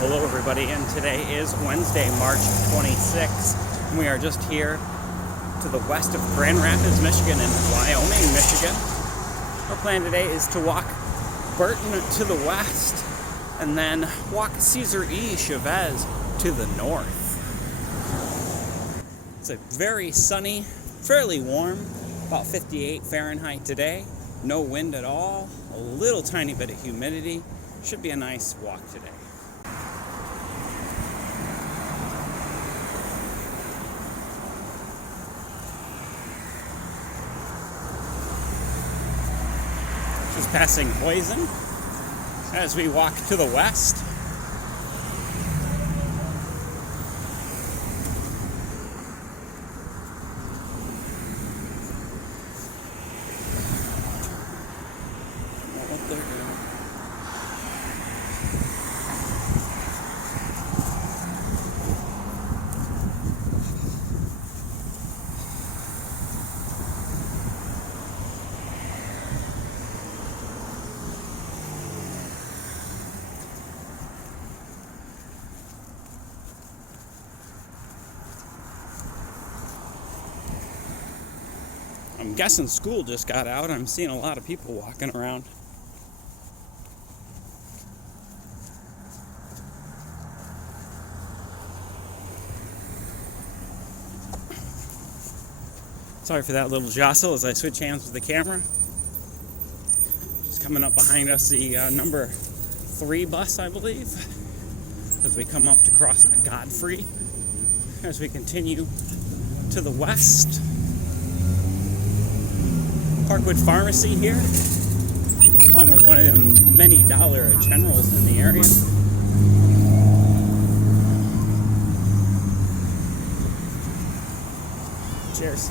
Hello everybody, and today is Wednesday, March 26th, and we are just here to the west of Grand Rapids, Michigan, and Wyoming, Michigan. Our plan today is to walk Burton to the west, and then walk Cesar E, Chavez to the north. It's a very sunny, fairly warm, about 58 Fahrenheit today, no wind at all, a little tiny bit of humidity. Should be a nice walk today. Just passing Poison as we walk to the west. What they're doing. I'm guessing school just got out. I'm seeing a lot of people walking around. Sorry for that little jostle as I switch hands with the camera. Just coming up behind us, the number 3 bus, I believe, as we come up to cross Godfrey as we continue to the west. Parkwood Pharmacy here, along with one of the many Dollar Generals in the area. Cheers.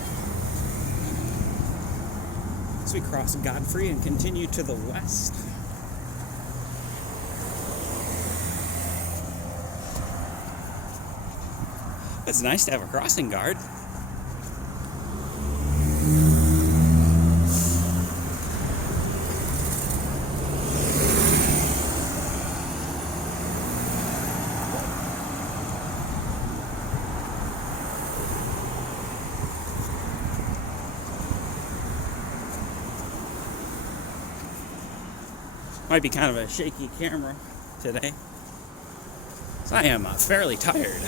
As we cross Godfrey and continue to the west. It's nice to have a crossing guard. Might be kind of a shaky camera today, so I am fairly tired.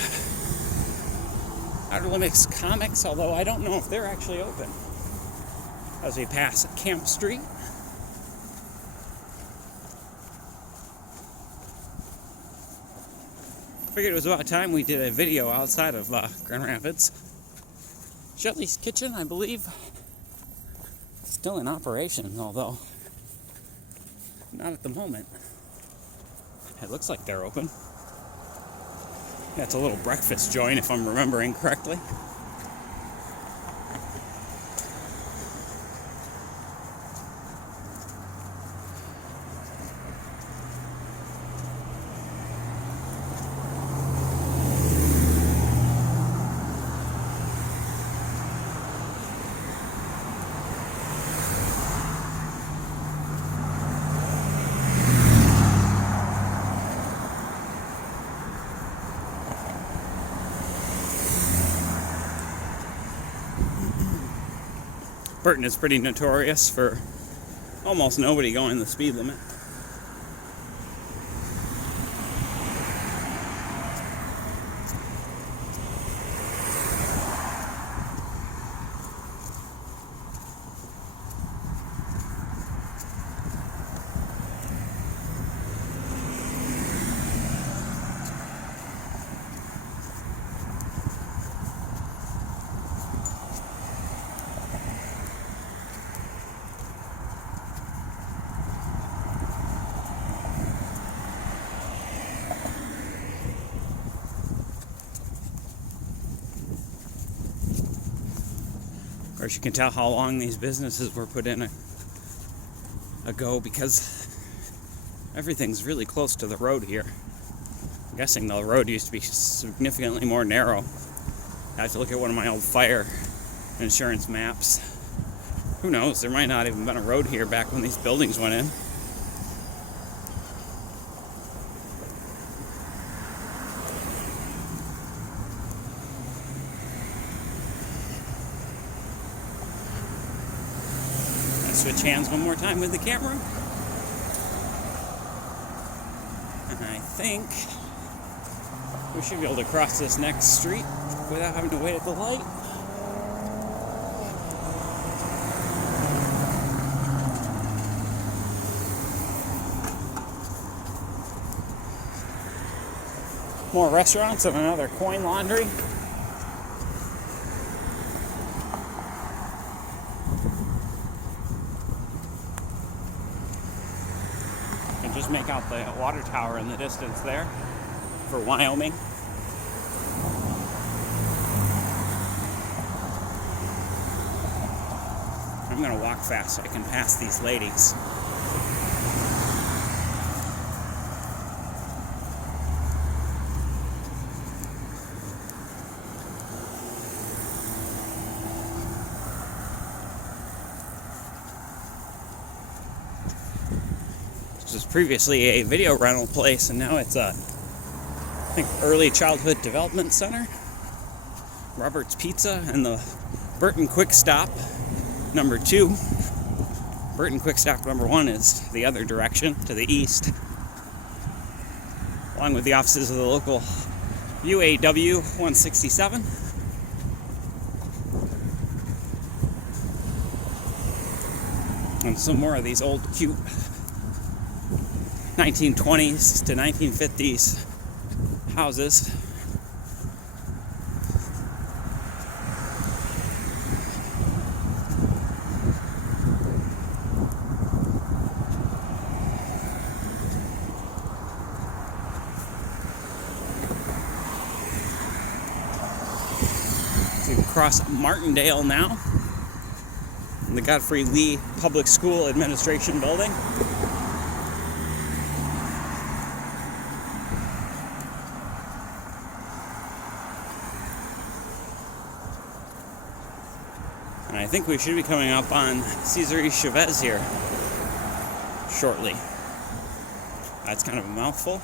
Outer Limits Comics, although I don't know if they're actually open, as we pass Camp Street. Figured it was about time we did a video outside of Grand Rapids. Shelly's Kitchen, I believe, still in operation, although not at the moment. It looks like they're open. Yeah, it's a little breakfast joint, if I'm remembering correctly. Burton is pretty notorious for almost nobody going the speed limit. course, you can tell how long these businesses were put in ago because everything's really close to the road here. I'm guessing the road used to be significantly more narrow. I have to look at one of my old fire insurance maps. Who knows? There might not even been a road here back when these buildings went in. Switch hands one more time with the camera. And I think we should be able to cross this next street without having to wait at the light. More restaurants and another coin laundry. Just make out the water tower in the distance there for Wyoming. I'm going to walk fast so I can pass these ladies. This was previously a video rental place, and now it's a, I think, early childhood development center. Robert's Pizza and the Burton Quick Stop number 2. Burton Quick Stop number 1 is the other direction, to the east, along with the offices of the local UAW 167. And some more of these old, cute 1920s to 1950s houses. So you cross Martindale now, in the Godfrey Lee Public School Administration Building. And I think we should be coming up on Cesar E. Chavez here shortly. That's kind of a mouthful.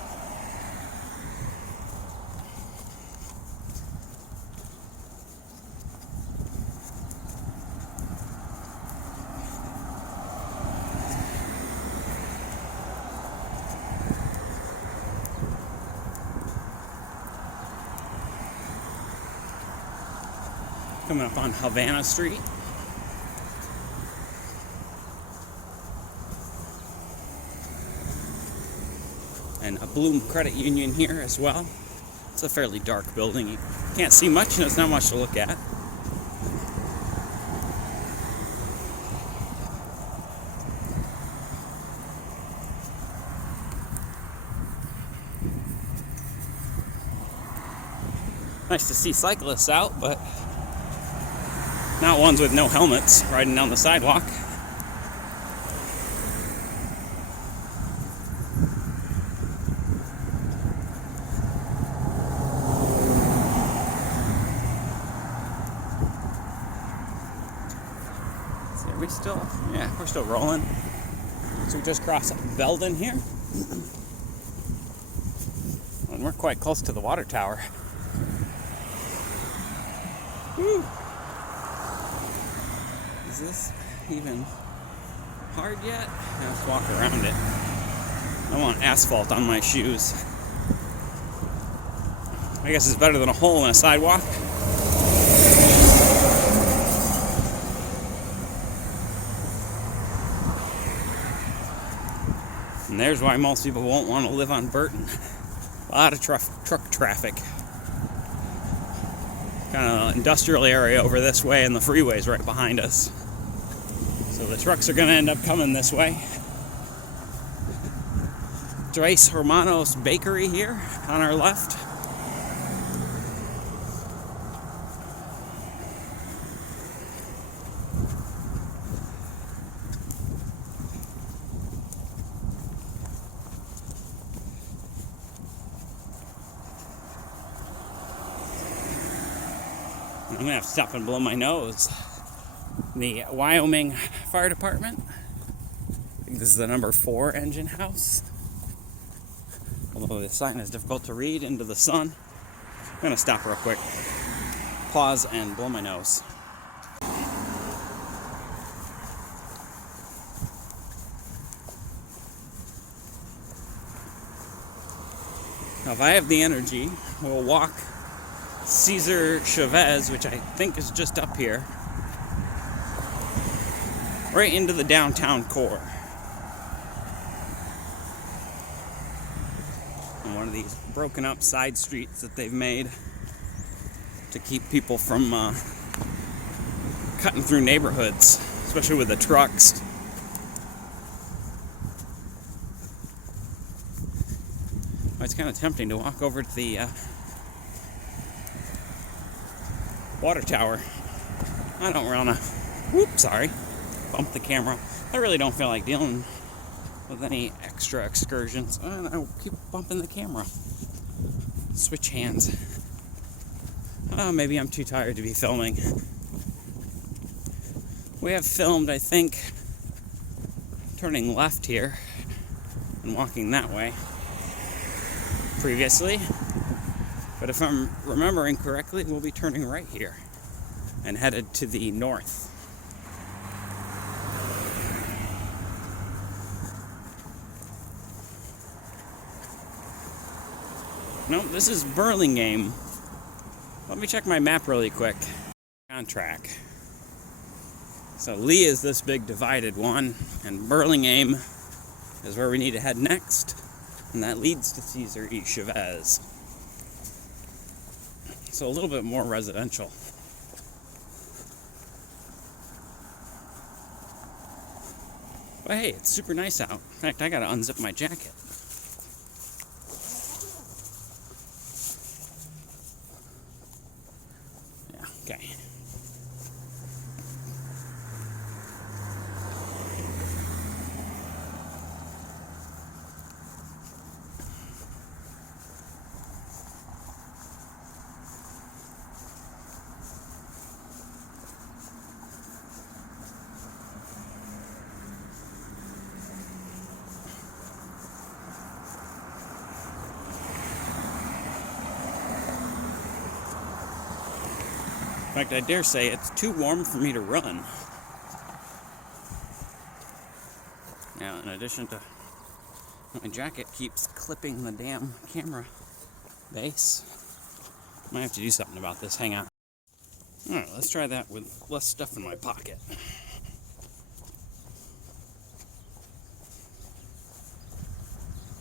Coming up on Havana Street. And a Bloom Credit Union here as well. It's a fairly dark building. You can't see much, and there's not much to look at. Nice to see cyclists out, but not ones with no helmets riding down the sidewalk. So are we still? Yeah, we're still rolling. So we just crossed Belden here. And we're quite close to the water tower. Woo! Is this even hard yet? Let's walk around it. I want asphalt on my shoes. I guess it's better than a hole in a sidewalk. And there's why most people won't want to live on Burton. A lot of truck traffic. Kind of industrial area over this way, and the freeway's right behind us. So the trucks are going to end up coming this way. Tres Hermanos Bakery here on our left. I'm gonna have to stop and blow my nose. The Wyoming Fire Department. I think this is the number 4 engine house. Although the sign is difficult to read into the sun. I'm gonna stop real quick, pause, and blow my nose. Now, if I have the energy, we'll walk Cesar Chavez, which I think is just up here, right into the downtown core. On one of these broken up side streets that they've made to keep people from cutting through neighborhoods, especially with the trucks. It's kind of tempting to walk over to the water tower. I don't want to, bump the camera. I really don't feel like dealing with any extra excursions. I'll keep bumping the camera. Switch hands. Maybe I'm too tired to be filming. We have filmed, I think, turning left here and walking that way previously, but if I'm remembering correctly, we'll be turning right here and headed to the north. No, this is Burlingame. Let me check my map really quick. On track. So Lee is this big divided one, and Burlingame is where we need to head next. And that leads to Cesar E. Chavez. So a little bit more residential. But hey, it's super nice out. In fact, I gotta unzip my jacket. Yeah, okay. In fact, I dare say it's too warm for me to run. Now, in addition to my jacket keeps clipping the damn camera base, I might have to do something about this. Hang on. Alright, let's try that with less stuff in my pocket.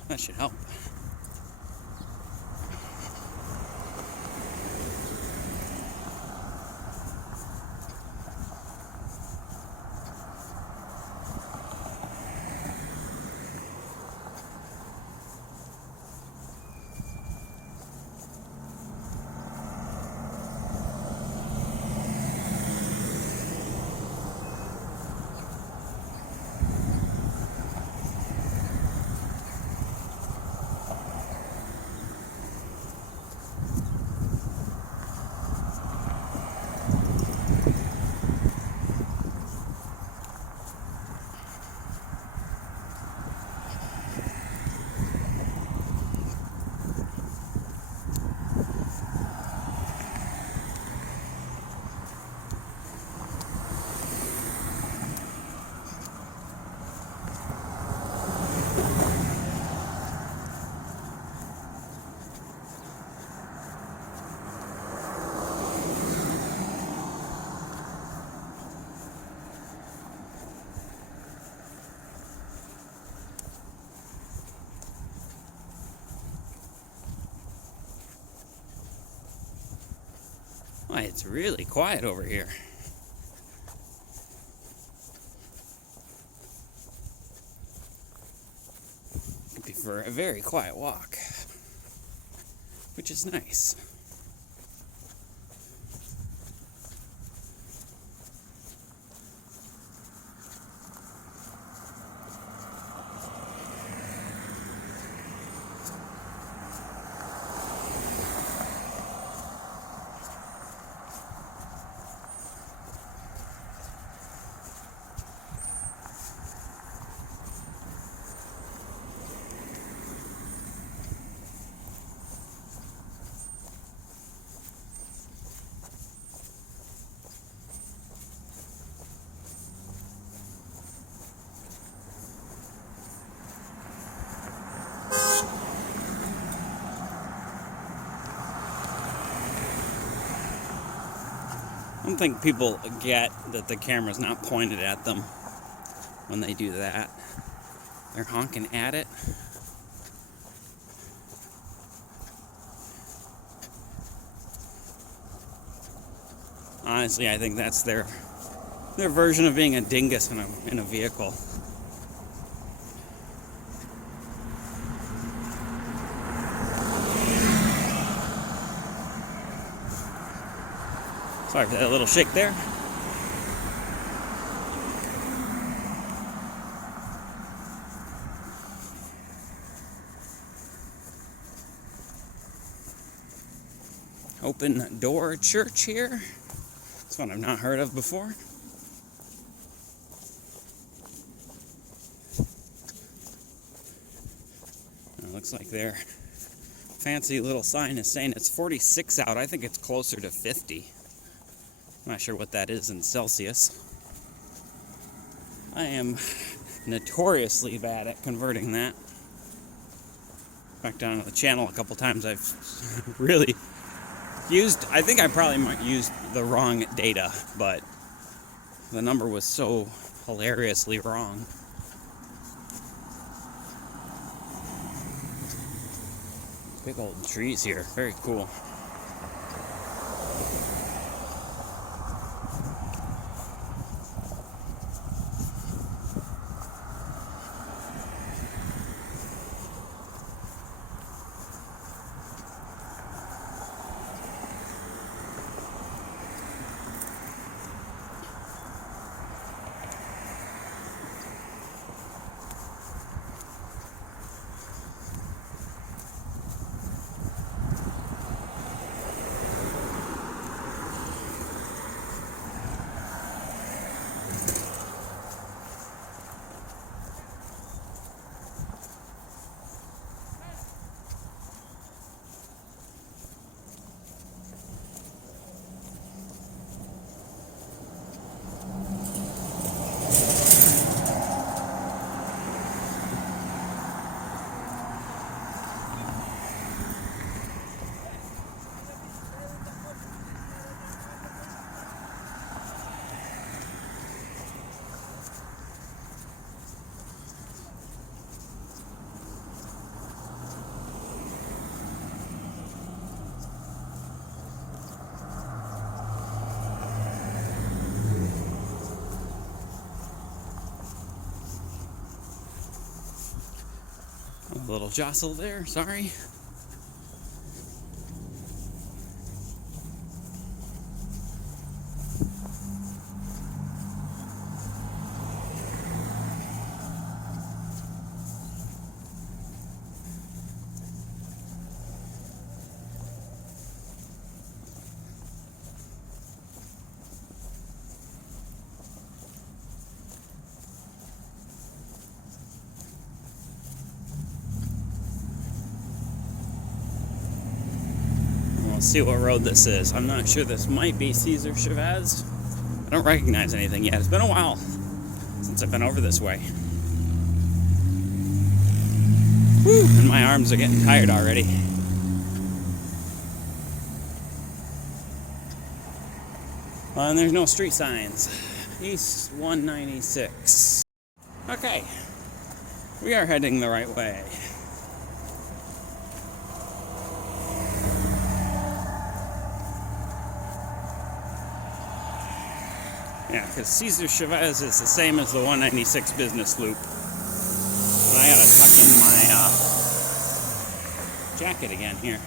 That should help. Why, it's really quiet over here. Could be for a very quiet walk, which is nice. I don't think people get that the camera's not pointed at them when they do that. They're honking at it. Honestly, I think that's their version of being a dingus in a vehicle. Sorry for that little shake there. Open door church here. It's one I've not heard of before. It looks like their fancy little sign is saying it's 46 out. I think it's closer to 50. I'm not sure what that is in Celsius. I am notoriously bad at converting that. Back down on the channel a couple times I've really I think I probably might use the wrong data, but the number was so hilariously wrong. Big old trees here, very cool. A little jostle there, sorry. We'll see what road this is. I'm not sure. This might be Cesar Chavez. I don't recognize anything yet. It's been a while since I've been over this way. Whew, and my arms are getting tired already. And there's no street signs. East 196. Okay, we are heading the right way. Yeah, because Cesar Chavez is the same as the 196 business loop. And I gotta tuck in my jacket again here.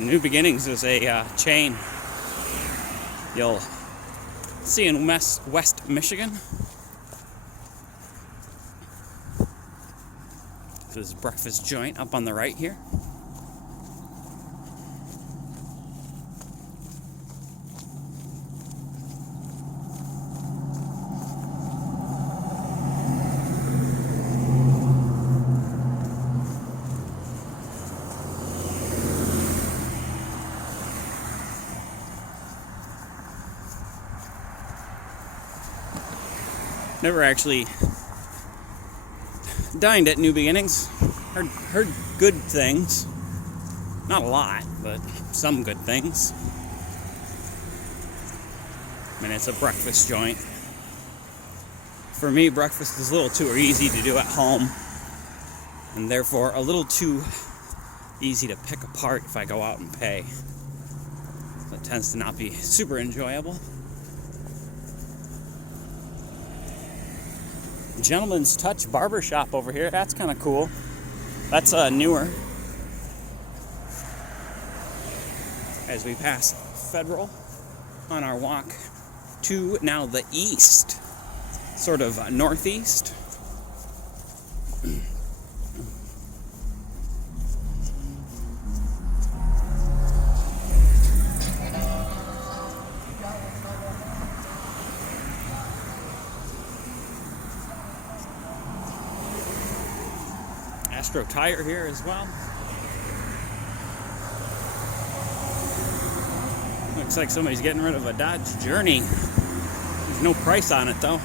New Beginnings is a chain you'll see in West Michigan. This is breakfast joint up on the right here. Never actually dined at New Beginnings. Heard good things. Not a lot, but some good things. I mean, it's a breakfast joint. For me, breakfast is a little too easy to do at home, and therefore a little too easy to pick apart if I go out and pay. So it tends to not be super enjoyable. Gentleman's Touch Barbershop over here. That's kind of cool. That's newer. As we pass Federal on our walk to now the east, sort of northeast. Astro Tire here as well. Looks like somebody's getting rid of a Dodge Journey. There's no price on it though.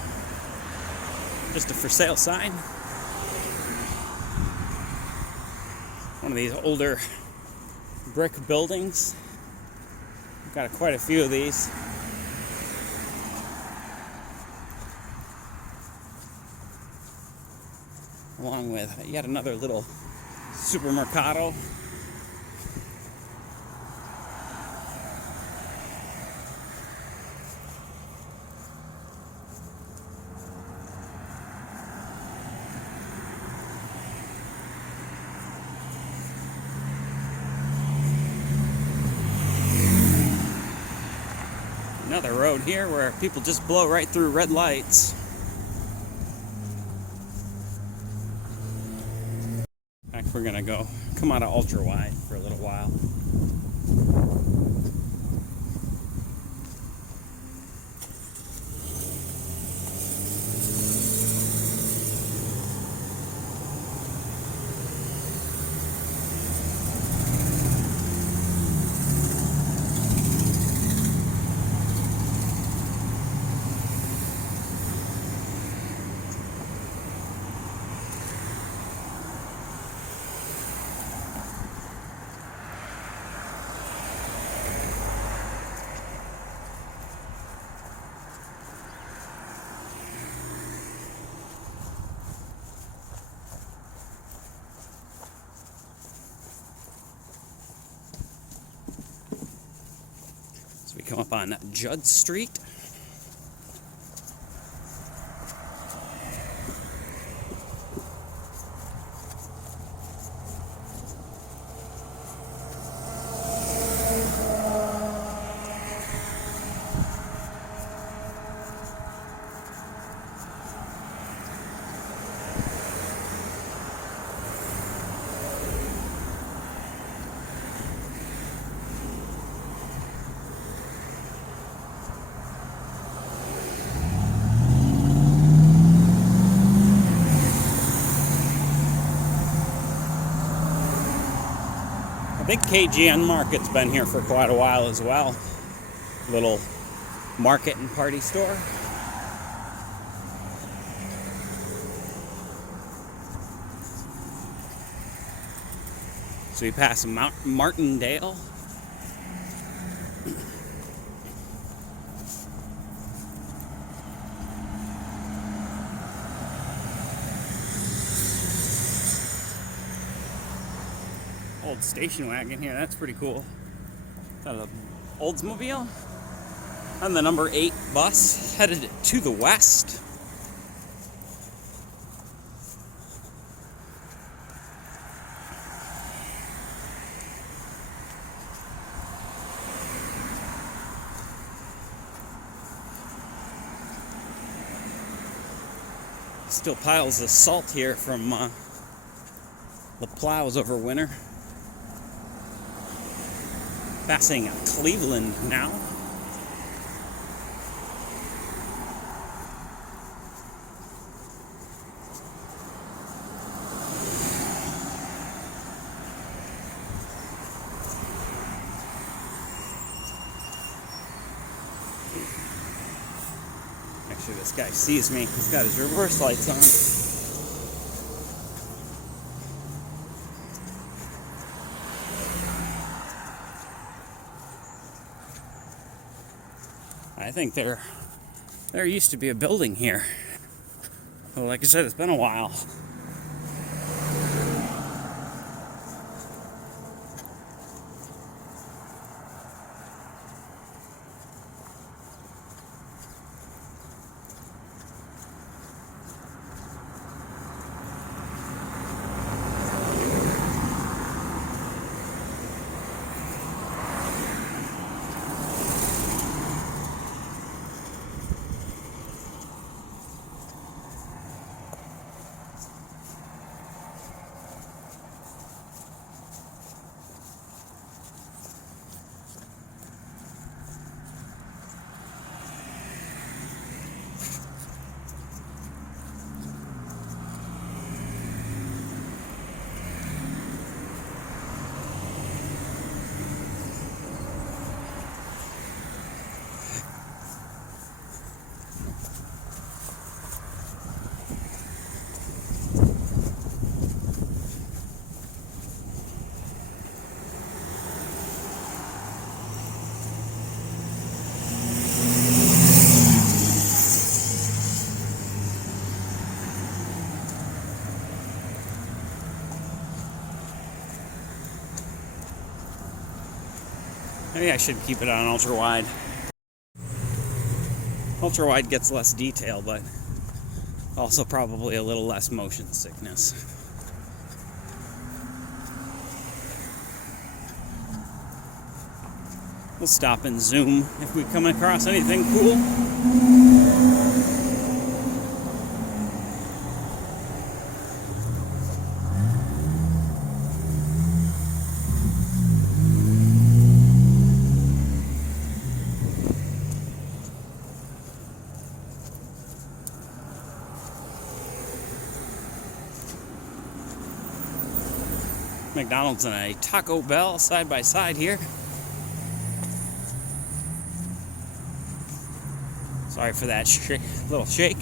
Just a for sale sign. One of these older brick buildings. We've got quite a few of these. Along with yet another little supermercado. Another road here where people just blow right through red lights. We're gonna come out of ultra wide for a little while. We come up on Judd Street. I think KGN Market's been here for quite a while as well. Little market and party store. So we pass Mount Martindale. Old station wagon here, that's pretty cool. Is that an Oldsmobile? And the number 8 bus headed to the west. Still piles of salt here from the plows over winter. Passing Cleveland now. Actually, Hopefully this guy sees me. He's got his reverse lights on. I think there used to be a building here. Well, like I said, it's been a while. Maybe I should keep it on ultra wide. Ultra wide gets less detail, but also probably a little less motion sickness. We'll stop and zoom if we come across anything cool. McDonald's and a Taco Bell side by side here. Sorry for that little shake.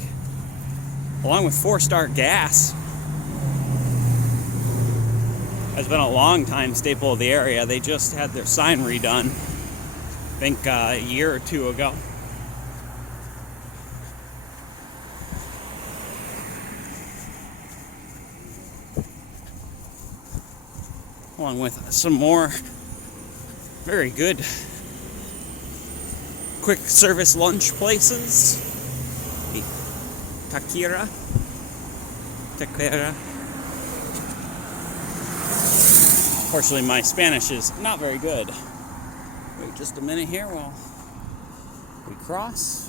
Along with 4-Star Gas. Has been a long time staple of the area. They just had their sign redone, I think a year or two ago. Along with some more very good quick service lunch places. The Taquera. Unfortunately, my Spanish is not very good. Wait just a minute here while we cross.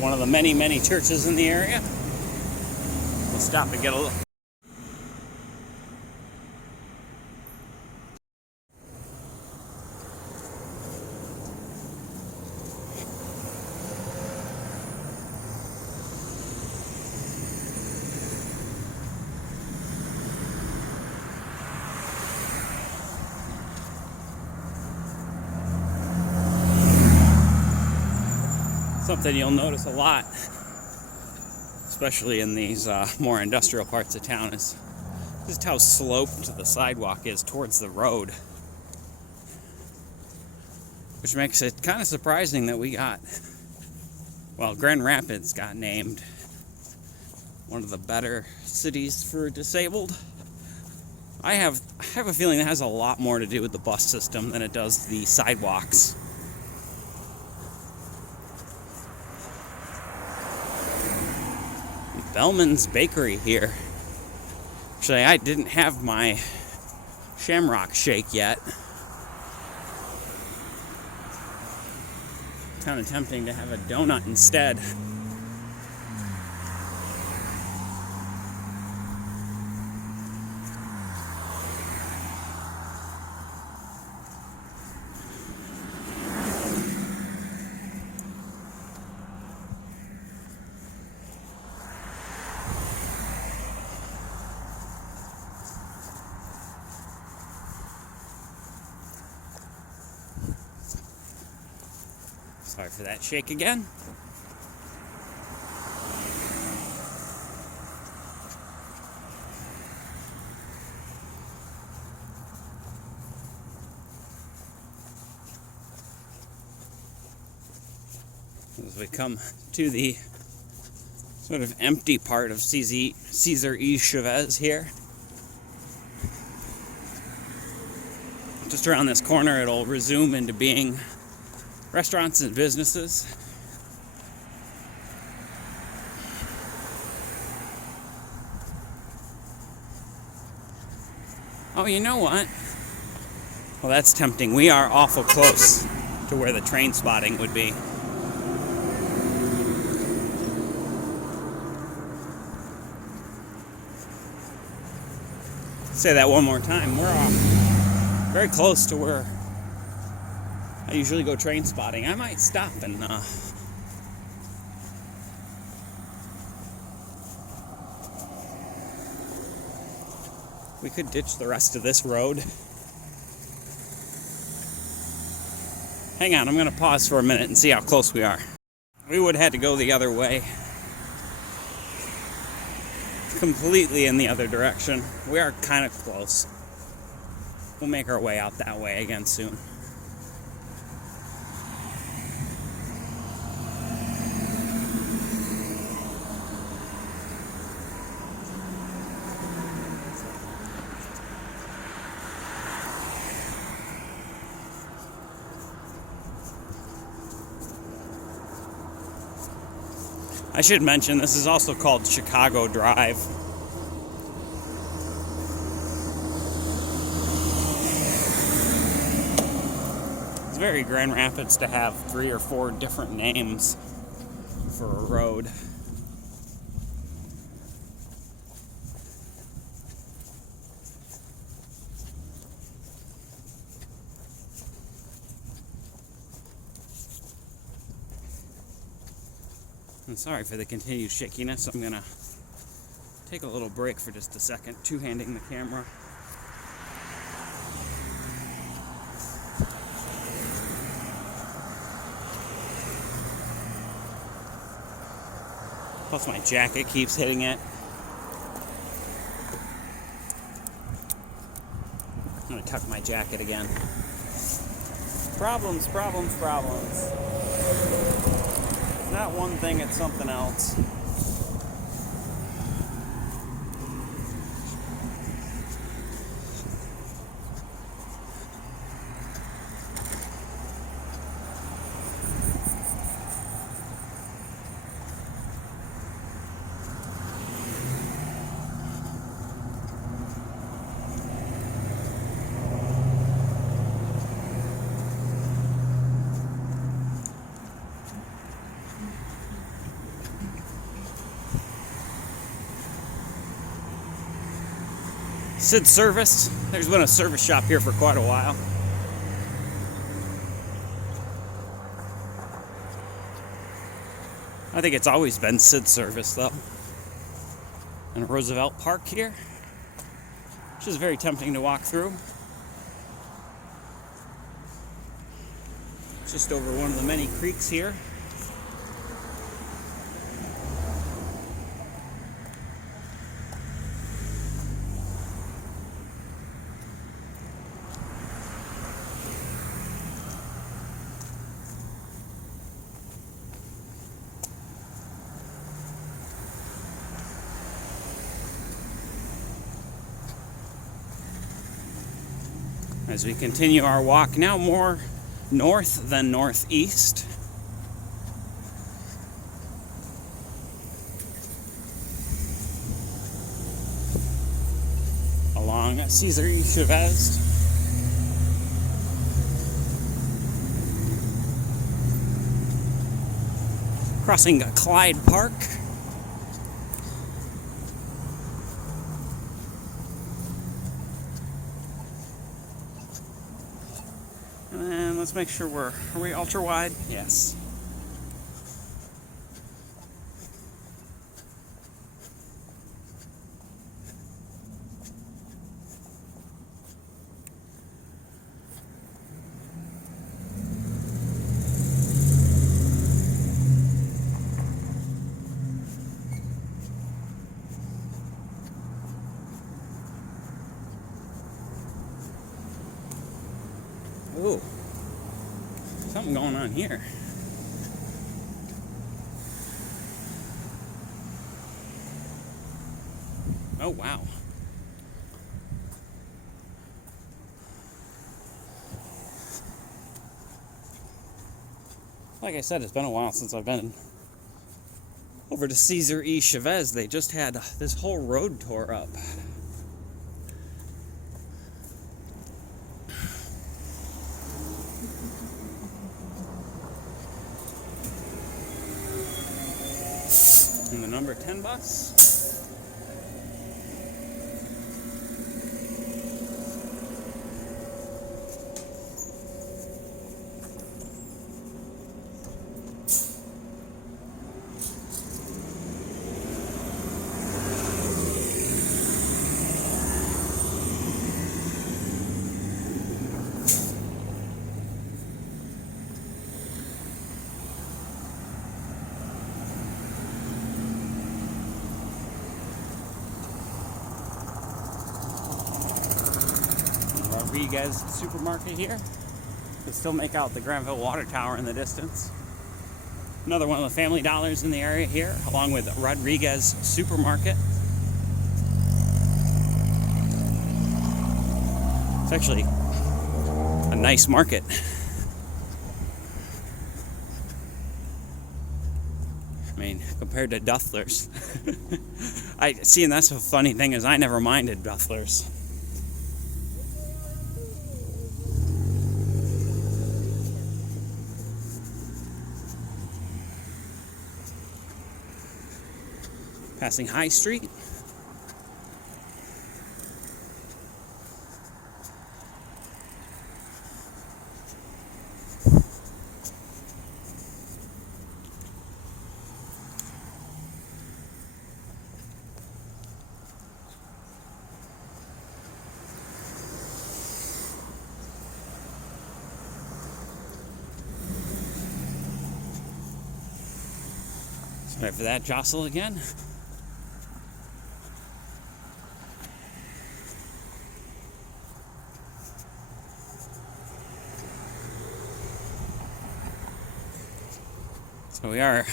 One of the many, many churches in the area. We'll stop and get a look. Something you'll notice a lot, especially in these more industrial parts of town, is just how sloped the sidewalk is towards the road. Which makes it kind of surprising that we got, well, Grand Rapids got named one of the better cities for disabled. I have a feeling that has a lot more to do with the bus system than it does the sidewalks. Bellman's Bakery here. Actually, I didn't have my Shamrock Shake yet. Kind of tempting to have a donut instead. Sorry for that shake again. As we come to the sort of empty part of Cesar E. Chavez here. Just around this corner, it'll resume into being restaurants and businesses. Oh, you know what? Well, that's tempting. We are awful close to where the train spotting would be. Say that one more time. We're very close to where I usually go train spotting. I might stop and we could ditch the rest of this road. Hang on, I'm going to pause for a minute and see how close we are. We would have had to go the other way. Completely in the other direction. We are kind of close. We'll make our way out that way again soon. I should mention this is also called Chicago Drive. It's very Grand Rapids to have 3 or 4 different names for a road. And sorry for the continued shakiness. I'm gonna take a little break for just a second, two-handing the camera. Plus my jacket keeps hitting it. I'm gonna tuck my jacket again. Problems. It's not one thing, it's something else. Sid Service. There's been a service shop here for quite a while. I think it's always been Sid Service though. And Roosevelt Park here, which is very tempting to walk through. Just over one of the many creeks here. As we continue our walk, now more north than northeast. Along Cesar E. Chavez. Crossing Clyde Park. And let's make sure are we ultra wide? Yes. Ooh, something going on here. Oh, wow. Like I said, it's been a while since I've been over to Cesar E. Chavez. They just had this whole road tore up. And the number 10 bus. Rodriguez supermarket here. You can still make out the Granville Water Tower in the distance. Another one of the Family Dollars in the area here, along with Rodriguez supermarket. It's actually a nice market. I mean, compared to Duffler's. And that's the funny thing is I never minded Duffler's. Passing High Street. Sorry for that jostle again. So we are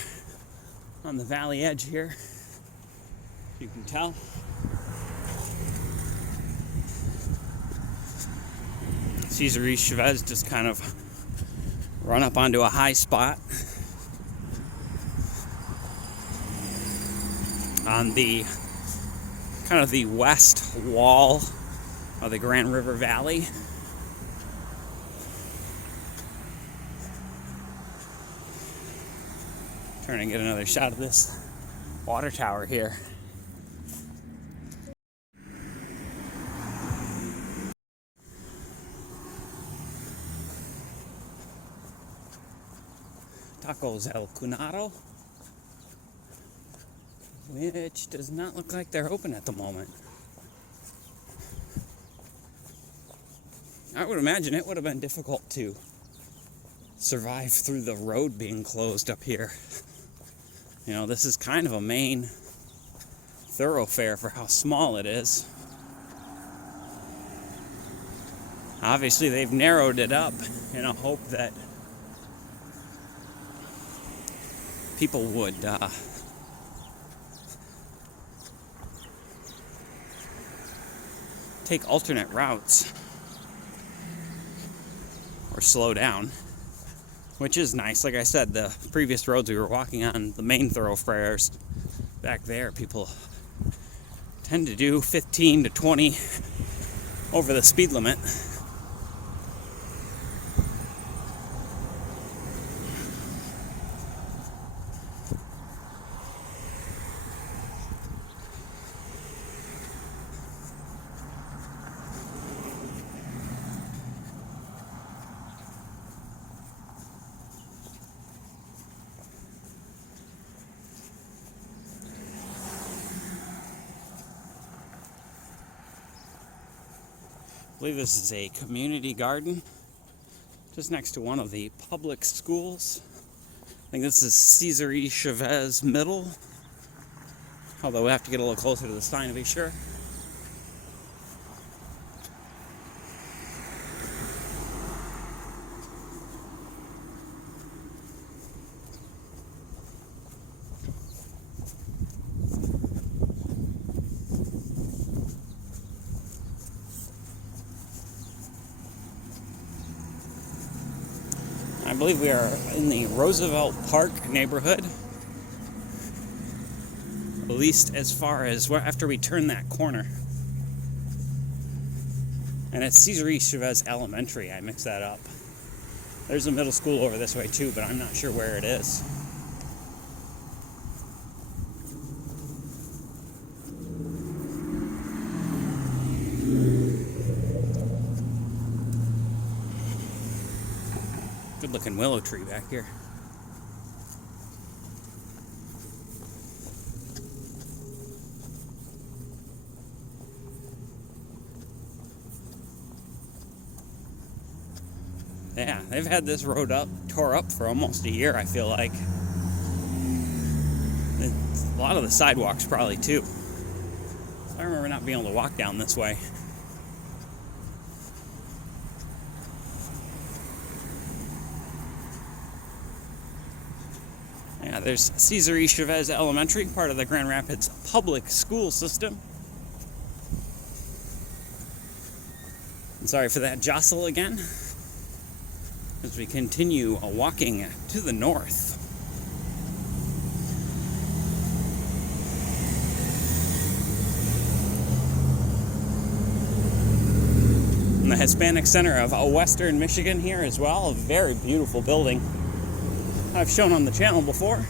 on the valley edge here, you can tell. Cesar E. Chavez just kind of run up onto a high spot on the kind of the west wall of the Grand River Valley. Trying to get another shot of this water tower here. Tacos El Cunado, which does not look like they're open at the moment. I would imagine it would have been difficult to survive through the road being closed up here. You know, this is kind of a main thoroughfare for how small it is. Obviously, they've narrowed it up in a hope that people would take alternate routes or slow down. Which is nice. Like I said, the previous roads we were walking on, the main thoroughfares back there, people tend to do 15 to 20 over the speed limit. I believe this is a community garden just next to one of the public schools. I think this is Cesar E. Chavez Middle, although we have to get a little closer to the sign to be sure. I believe we are in the Roosevelt Park neighborhood. At least as far as after we turn that corner. And it's Cesar E. Chavez Elementary. I mixed that up. There's a middle school over this way too, but I'm not sure where it is. Good looking willow tree back here. Yeah, they've had this road tore up for almost a year, I feel like. A lot of the sidewalks probably too. I remember not being able to walk down this way. Yeah, there's Cesar E. Chavez Elementary, part of the Grand Rapids public school system. And sorry for that jostle again, as we continue walking to the north. And the Hispanic Center of Western Michigan here as well, a very beautiful building I've shown on the channel before.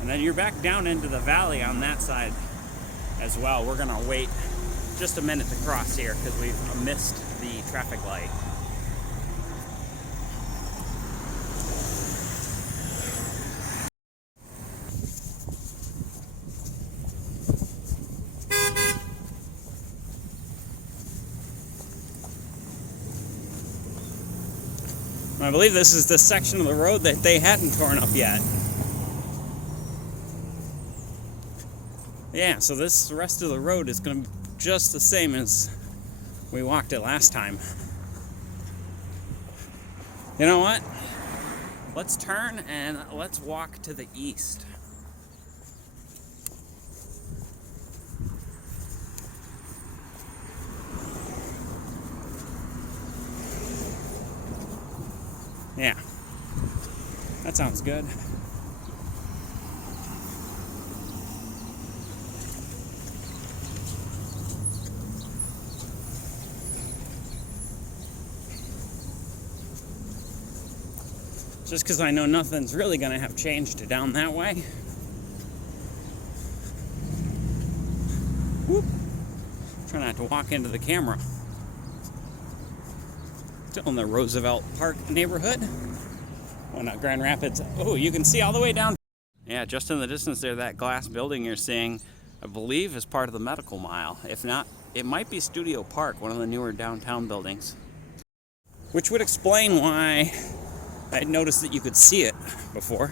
And then you're back down into the valley on that side as well. We're gonna wait just a minute to cross here because we've missed the traffic light. I believe this is the section of the road that they hadn't torn up yet. Yeah, so this rest of the road is going to be just the same as we walked it last time. You know what? Let's turn and let's walk to the east. Yeah, that sounds good. Just because I know nothing's really going to have changed down that way. Whoop. Try not to walk into the camera. Still in the Roosevelt Park neighborhood. Grand Rapids. Oh, you can see all the way down. Yeah, just in the distance there, that glass building you're seeing, I believe is part of the medical mile. If not, it might be Studio Park, one of the newer downtown buildings. Which would explain why I'd noticed that you could see it before.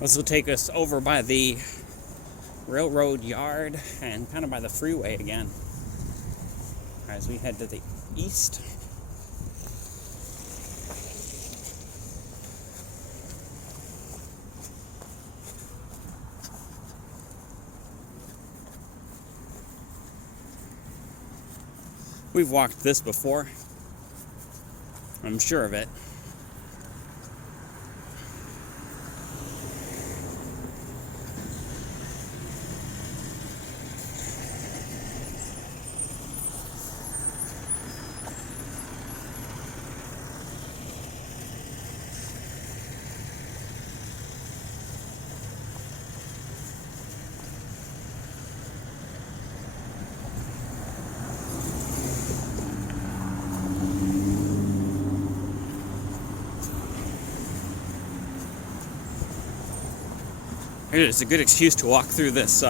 This will take us over by the railroad yard and kind of by the freeway again as we head to the east. We've walked this before, I'm sure of it. It's a good excuse to walk through this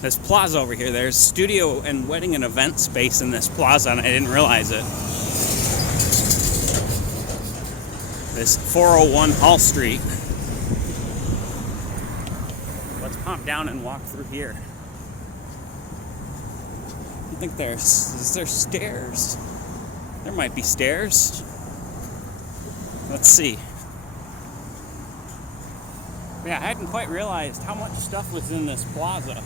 this plaza over here. There's studio and wedding and event space in this plaza, and I didn't realize it. This 401 Hall Street. Let's pop down and walk through here. I think is there stairs? There might be stairs. Let's see. Yeah, I hadn't quite realized how much stuff was in this plaza.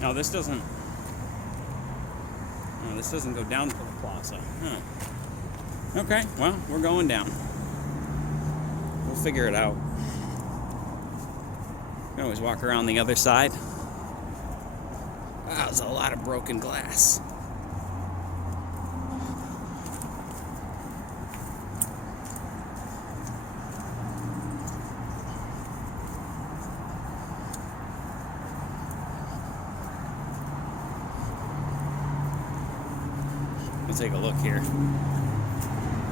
No, this doesn't. No, this doesn't go down to the plaza. Huh. Okay, well, we're going down. We'll figure it out. We can always walk around the other side. Wow, there's a lot of broken glass. Let's take a look here.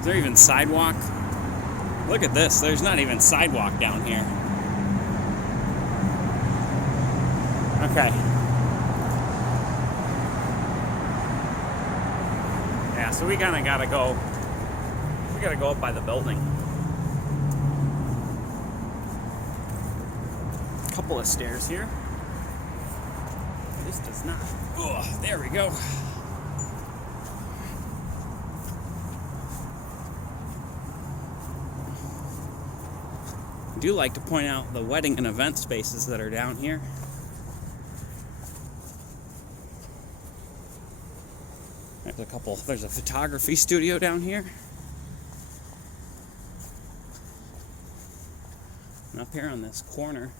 Is there even sidewalk? Look at this. There's not even sidewalk down here. Okay. Yeah, so we kind of gotta go. We gotta go up by the building. A couple of stairs here. This does not. Oh, there we go. I do like to point out the wedding and event spaces that are down here. There's a couple. There's a photography studio down here. And up here on this corner,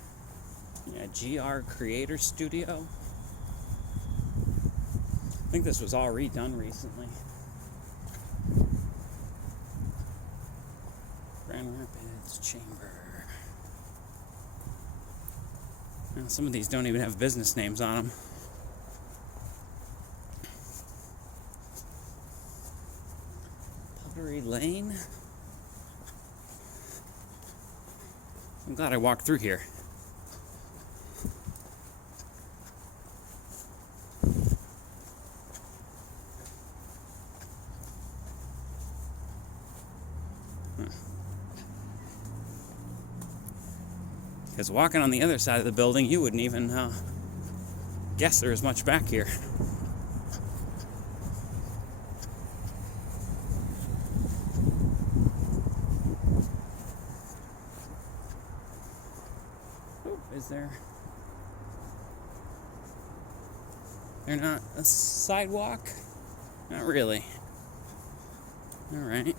GR Creator Studio. I think this was all redone recently. Grand Rapids Chamber. Now, some of these don't even have business names on them. Pottery Lane. I'm glad I walked through here. Because walking on the other side of the building, you wouldn't even guess there was much back here. Oh, is there? They're not a sidewalk? Not really. All right.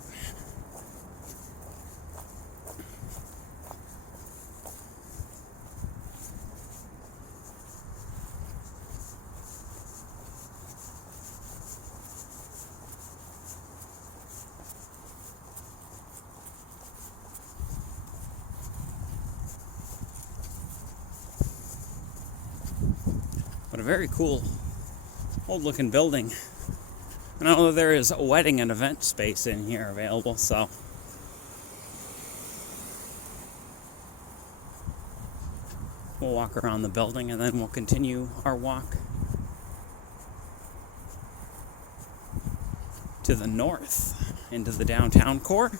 But a very cool old looking building. I know there is a wedding and event space in here available, so we'll walk around the building and then we'll continue our walk to the north into the downtown core.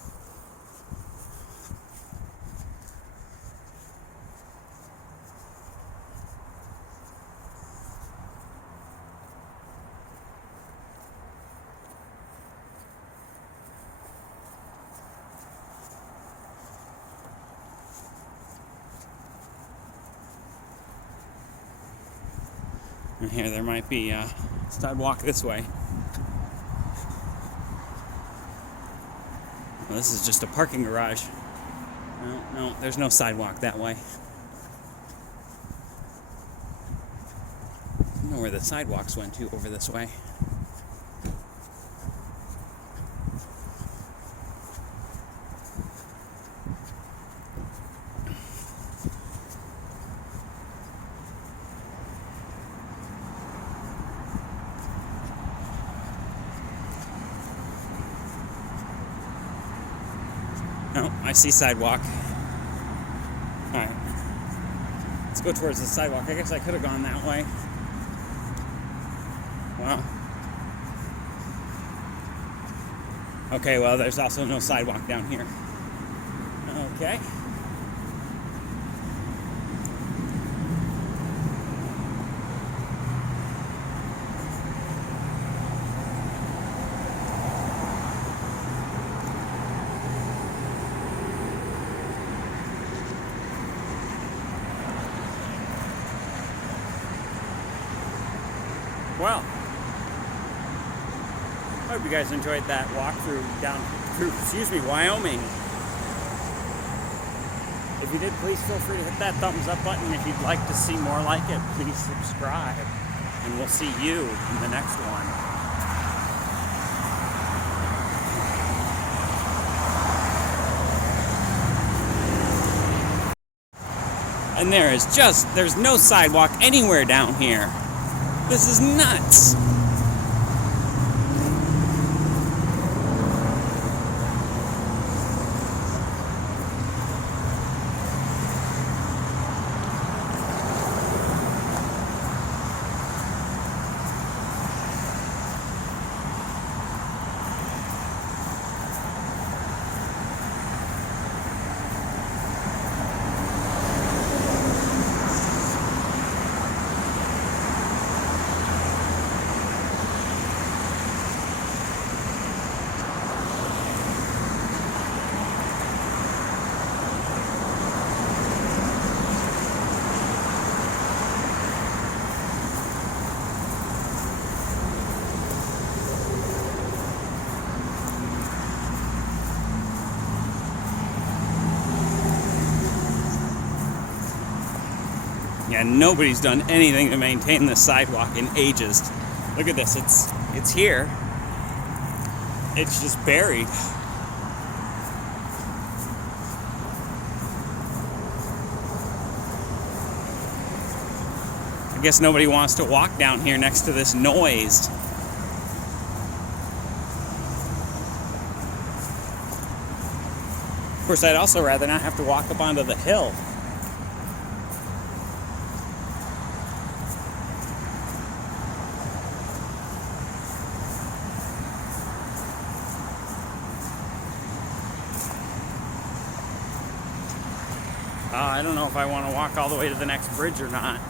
And here there might be a sidewalk this way. Well, this is just a parking garage. No, there's no sidewalk that way. I don't know where the sidewalks went to over this way. Oh, I see sidewalk. Alright. Let's go towards the sidewalk. I guess I could have gone that way. Well. Okay, well, there's also no sidewalk down here. Okay. Well, I hope you guys enjoyed that walkthrough down through, Wyoming. If you did, please feel free to hit that thumbs up button. If you'd like to see more like it, please subscribe. And we'll see you in the next one. And there's no sidewalk anywhere down here. This is nuts. Yeah, nobody's done anything to maintain this sidewalk in ages. Look at this, it's here. It's just buried. I guess nobody wants to walk down here next to this noise. Of course, I'd also rather not have to walk up onto the hill. I don't know if I want to walk all the way to the next bridge or not.